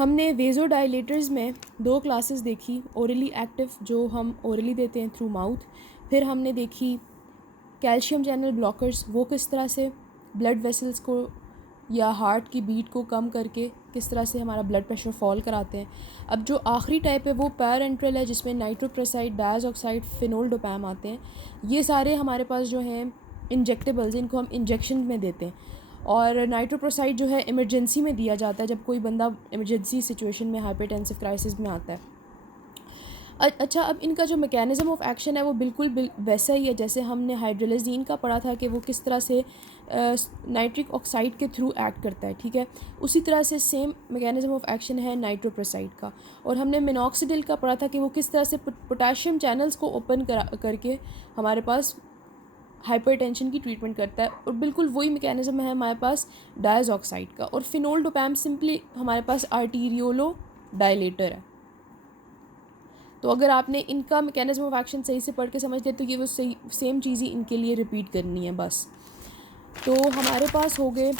हमने वेज़ोडाइलेटर्स में दो क्लासेस देखी, ओरली एक्टिव जो हम ओरली देते हैं थ्रू माउथ, फिर हमने देखी कैल्शियम चैनल ब्लॉकर्स, वो किस तरह से ब्लड वेसल्स को या हार्ट की बीट को कम करके किस तरह से हमारा ब्लड प्रेशर फॉल कराते हैं। अब जो आखिरी टाइप है वो पैरेंट्रल है, जिसमें नाइट्रोप्रोसाइड, डायज़ॉक्साइड, फिनोल्डोपैम आते हैं। ये सारे हमारे पास जो हैं इंजेक्टेबल्स, इनको हम इंजेक्शन में देते हैं। और नाइट्रोप्रोसाइड जो है इमरजेंसी में दिया जाता है जब कोई बंदा इमरजेंसी सिचुएशन में हाइपरटेंसिव क्राइसिस में आता है। अच्छा, अब इनका जो मैकेनिज़्म ऑफ एक्शन है वो बिल्कुल वैसा ही है जैसे हमने हाइड्रोलिज़ीन का पढ़ा था कि वो किस तरह से नाइट्रिक ऑक्साइड के थ्रू एक्ट करता है, ठीक है। उसी तरह से सेम मैकेनिज़्म ऑफ एक्शन है नाइट्रोप्रोसाइड का। और हमने मिनॉक्सिडिल का पढ़ा था कि वो किस तरह से पोटाशियम चैनल्स को ओपन करके हमारे पास हाइपरटेंशन की ट्रीटमेंट करता है। और बिल्कुल वही मैकेनिज़्म है हमारे पास डायज़ॉक्साइड का। और फिनोल्डोपैम सिंपली हमारे पास आर्टीरियोलो डायलेटर है। तो अगर आपने इनका मैकेनिज़्म ऑफ एक्शन सही से पढ़ के समझ लिया तो ये वो सही सेम चीज़ ही इनके लिए रिपीट करनी है बस। तो हमारे पास हो गए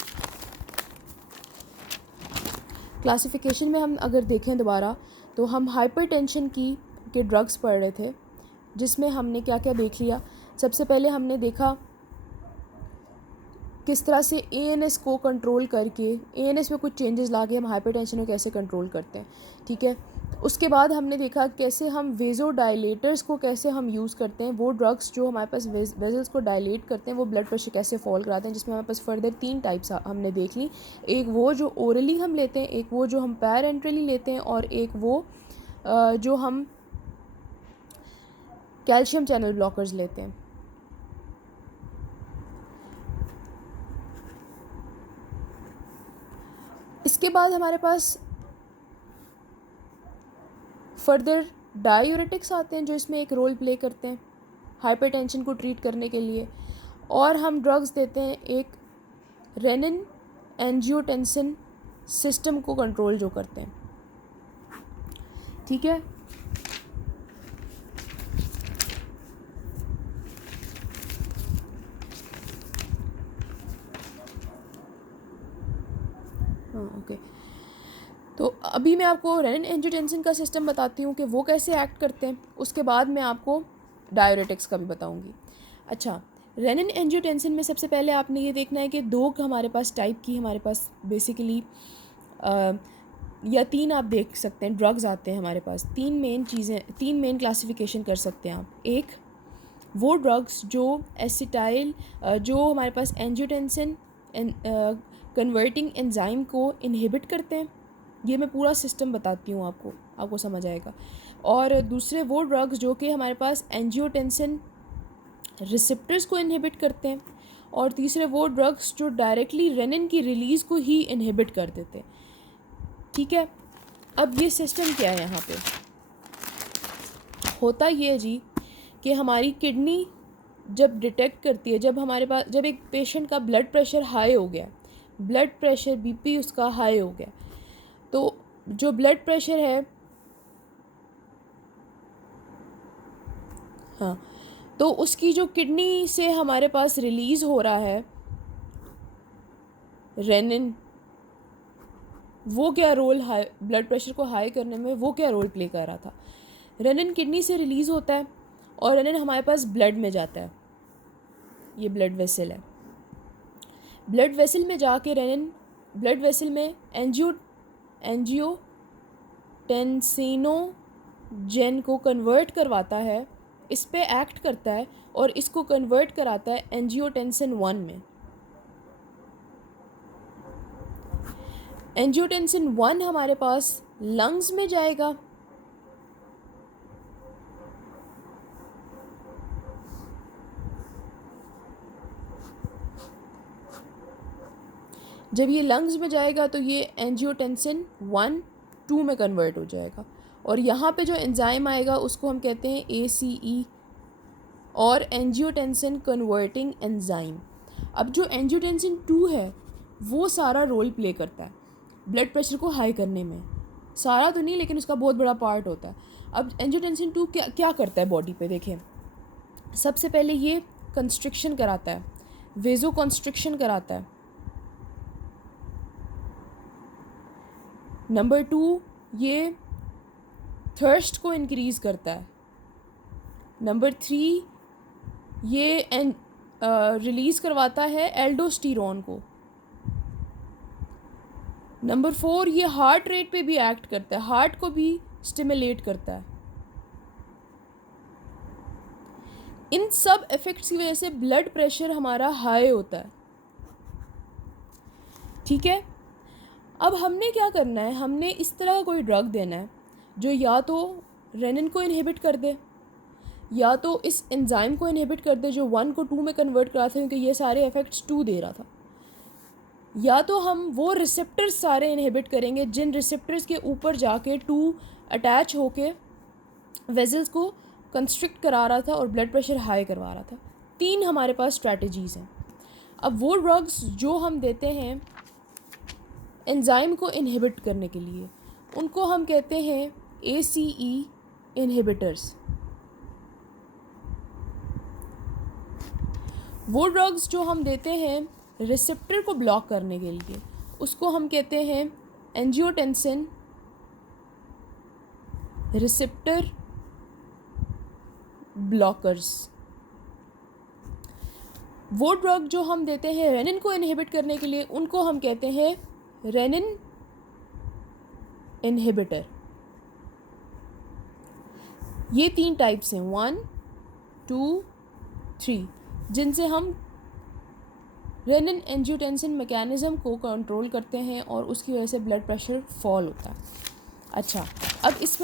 क्लासिफिकेशन में। हम अगर देखें दोबारा तो हम हाइपरटेंशन के ड्रग्स पढ़ रहे थे, जिसमें हमने क्या क्या देख लिया। सबसे पहले हमने देखा किस तरह से एएनएस को कंट्रोल करके एएनएस में कुछ चेंजेस ला के हम हाइपरटेंशन को कैसे कंट्रोल करते हैं, ठीक है। उसके बाद हमने देखा कैसे हम वेज़ोडाइलेटर्स को कैसे हम यूज़ करते हैं, वो ड्रग्स जो हमारे पास वेजल्स को डायलेट करते हैं वो ब्लड प्रेशर कैसे फॉल कराते हैं, जिसमें हमारे पास फर्दर 3 टाइप्स हमने देख ली। एक वो जो ओरली हम लेते हैं, एक वो जो हम पैरेंट्रली लेते हैं, और एक वो जो हम कैल्शियम चैनल ब्लॉकर्स लेते हैं। इसके बाद हमारे पास फर्दर डायूरेटिक्स आते हैं जो इसमें एक रोल प्ले करते हैं हाइपरटेंशन को ट्रीट करने के लिए। और हम ड्रग्स देते हैं एक रेनिन एंजियोटेंसिन सिस्टम को कंट्रोल जो करते हैं, ठीक है। हाँ, ओके। तो अभी मैं आपको रेनिन एंजियोटेंसिन का सिस्टम बताती हूँ कि वो कैसे एक्ट करते हैं। उसके बाद मैं आपको डायूरेटिक्स का भी बताऊँगी। अच्छा, रेनिन एंजियोटेंसिन में सबसे पहले आपने ये देखना है कि दो हमारे पास टाइप की हमारे पास बेसिकली या 3 आप देख सकते हैं ड्रग्स आते हैं हमारे पास। 3 मेन क्लासिफिकेशन कर सकते हैं आप। एक वो ड्रग्स जो एसिटाइल जो हमारे पास एंजियोटेंसिन कन्वर्टिंग एंजाइम को इनहिबिट करते हैं। ये मैं पूरा सिस्टम बताती हूँ आपको समझ आएगा। और दूसरे वो ड्रग्स जो कि हमारे पास एंजियोटेंसिन रिसेप्टर्स को इनहिबिट करते हैं। और तीसरे वो ड्रग्स जो डायरेक्टली रेनिन की रिलीज़ को ही इनहिबिट कर देते हैं, ठीक है। अब ये सिस्टम क्या है, यहाँ पे होता ये है जी कि हमारी किडनी जब डिटेक्ट करती है, जब एक पेशेंट का ब्लड प्रेशर हाई हो गया, ब्लड प्रेशर बीपी उसका हाई हो गया, तो जो ब्लड प्रेशर है, हाँ, तो उसकी जो किडनी से हमारे पास रिलीज़ हो रहा है रेनिन, वो क्या रोल हाई ब्लड प्रेशर को हाई करने में वो क्या रोल प्ले कर रहा था। रेनिन किडनी से रिलीज़ होता है और रेनिन हमारे पास ब्लड में जाता है। ये ब्लड वेसल है। ब्लड वेसल में जाके रेनिन ब्लड वेसल में एंजियोटेंसिनोजेन को कन्वर्ट करवाता है, इस पे एक्ट करता है और इसको कन्वर्ट कराता है एंजियोटेंसिन 1 में। एंजियोटेंसिन 1 हमारे पास लंग्स में जाएगा, जब ये लंग्स में जाएगा तो ये एंजियोटेंसिन 1-2 में कन्वर्ट हो जाएगा। और यहाँ पे जो एंजाइम आएगा उसको हम कहते हैं ACE और एंजियोटेंसिन कन्वर्टिंग एंजाइम। अब जो एंजियोटेंसिन 2 है वो सारा रोल प्ले करता है ब्लड प्रेशर को हाई करने में, सारा तो नहीं लेकिन उसका बहुत बड़ा पार्ट होता है। अब एंजियोटेंसिन 2 क्या करता है बॉडी पे, देखें। सबसे पहले ये कंस्ट्रिक्शन कराता है, वेजो कंस्ट्रिक्शन कराता है। नंबर 2 ये थर्स्ट को इंक्रीज़ करता है। नंबर 3 ये रिलीज़ करवाता है एल्डोस्टेरोन को। नंबर 4 ये हार्ट रेट पे भी एक्ट करता है, हार्ट को भी स्टिमुलेट करता है। इन सब इफ़ेक्ट्स की वजह से ब्लड प्रेशर हमारा हाई होता है। ठीक है, अब हमने क्या करना है, हमने इस तरह का कोई ड्रग देना है जो या तो रेनिन को इनहिबिट कर दे, या तो इस एंजाइम को इनहिबिट कर दे जो 1 को 2 में कन्वर्ट कराते हैं, क्योंकि ये सारे इफ़ेक्ट्स 2 दे रहा था। या तो हम वो रिसेप्टर्स सारे इनहिबिट करेंगे जिन रिसेप्टर्स के ऊपर जाके 2 अटैच होके वेजल्स को कंस्ट्रिक्ट करा रहा था और ब्लड प्रेशर हाई करवा रहा था। 3 हमारे पास स्ट्रैटेजीज़ हैं। अब वो ड्रग्स जो हम देते हैं एंजाइम को इनहिबिट करने के लिए, उनको हम कहते हैं ACE इनहिबिटर्स। वो ड्रग्स जो हम देते हैं रिसेप्टर को ब्लॉक करने के लिए, उसको हम कहते हैं एंजियोटेंसिन रिसेप्टर ब्लॉकर्स। वो ड्रग जो हम देते हैं रेनिन को इनहिबिट करने के लिए, उनको हम कहते हैं रेनिन इनहिबिटर। ये 3 टाइप्स हैं, 1, 2, 3, जिनसे हम रेनिन एंजियोटेंसिन मैकेनिज़्म को कंट्रोल करते हैं और उसकी वजह से ब्लड प्रेशर फॉल होता है। अच्छा, अब इसमें